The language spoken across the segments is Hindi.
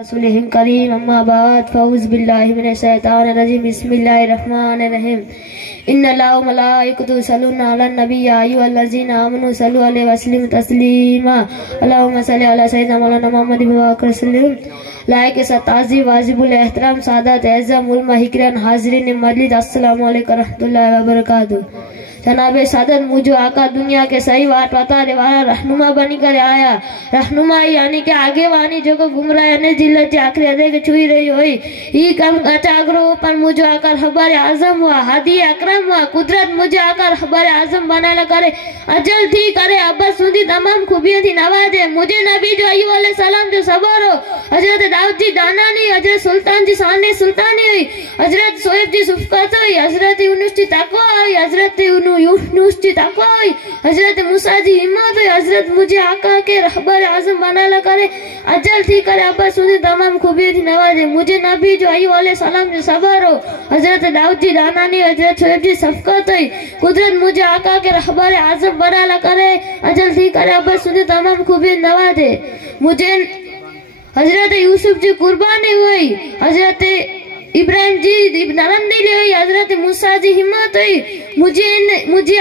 रसूलिहिल करीम अम्मा बाद फ़ऊज़ बिल्लाहि मिनश शैतानिर रजीम बिस्मिल्लाहिर रहमानिर रहीम इन्नल्लाह व मलाइकतुहु युसल्लूना अलन नबी या अय्युहल्लज़ीना आमनू सल्लु अलैहि वसल्लिमु तस्लीमा अल्लाहुम्मा सल्लि अला सय्यिदिना मौलाना मुहम्मद व वसल्लम लायक सताज़ी वाजिबुल एहतराम सादात एज़म उलमा हिकरन हाज़रीन मजलिस अस्सलामु अलैकुम व रहमतुल्लाहि व बरकातुहू। जनाबे सादत मुझो आका दुनिया के सही बात बताने वाला रहनुमा बनी कर आया। रहनुमा यानी कि आगे वानी जो को गुमराह ने जिल्लत आखिरी अदे के छुई रही हुई ही कम अचागरो पर मुझो आकर खबर आजम हुआ हादी अकरम हुआ कुदरत मुझे आकर खबर आजम बनाना करे अजल थी करे अब्बा सुधी तमाम खूबियां थी नवाजे मुझे नबी जो अय्यूब अलैहि सलाम जो सबर हो हजरत दाऊद जी दानानी हजरत सुल्तान जी साने सुल्तानी हुई हजरत शोएब जी सुफकत हुई हजरत यूनुस जी तकवा हुई हजरत यूनुस जी तकवा हुई हजरत मूसा जी हिम्मत हुई हजरत मुझे आका के रहबर आजम बनाना करे अजल थी करे अब्बा सुधी तमाम खूबियां थी नवाजे मुझे नबी जो अय्यूब अलैहि सलाम जो सबर हो हजरत दाऊद जी दानानी हजरत शोएब जी सफकत हुई कुदरत मुझे आका के रहबर आजम बनाना करे अजल थी करे अब्बा सुधी तमाम खूबियां नवाजे मुझे हजरत यूसुफ जी कुर्बानी हुई हजरत इब्राहिम जी नरम दिली हुई हजरत मूसा जी हिम्मत हुई मुझे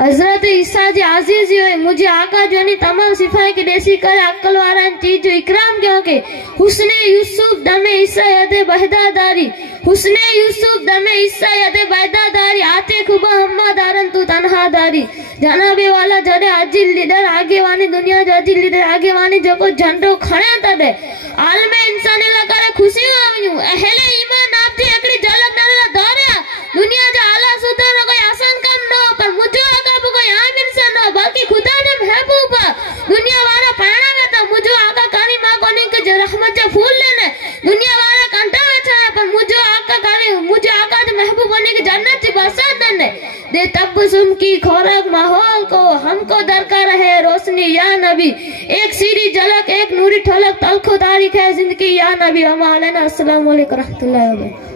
हजरत ईसा जी आजीज हुई मुझे आका जो नहीं तमाम सिफाई की देसी करे अक्ल वाला चीज जो इकराम क्योंकि हुस्ने यूसुफ दमे ईसा यदे बहदादारी हुस्ने यूसुफ दमे ईसा यदे बहदादारी आते खुबा हम्मा दारन तू तन्हादारी जनाबे वाला जडे अजील लीडर आगे वानी दुनिया जो अजील लीडर आगे वानी जो को झंडो खड़े तडे आलमे इंसान ला करे खुशी आव्यू अहले ईमान आप जी एकड़ी झलक नला दौरया दुनिया जो आला सुधार कोई आसान काम न पर मुझे आका कोई आम इंसान न बल्कि खुदा ने महबूब दुनिया वाला पाना में तो मुझे आका कानी मां कोनी के जो रहमत जो फूल लेने दुनिया वाला कंटा बैठा है पर मुझे आका कानी मुझे आका जो महबूब होने की जन्नत की बरसात देने दे तबसुम की खोराक माहौल को हमको दरकार है रोशनी या नबी एक सीधी झलक एक नूरी ठलक तलखो तारीख है जिंदगी या नबी हमारे अस्सलाम वालेकुम रहमतुल्लाहि व बरकातहू।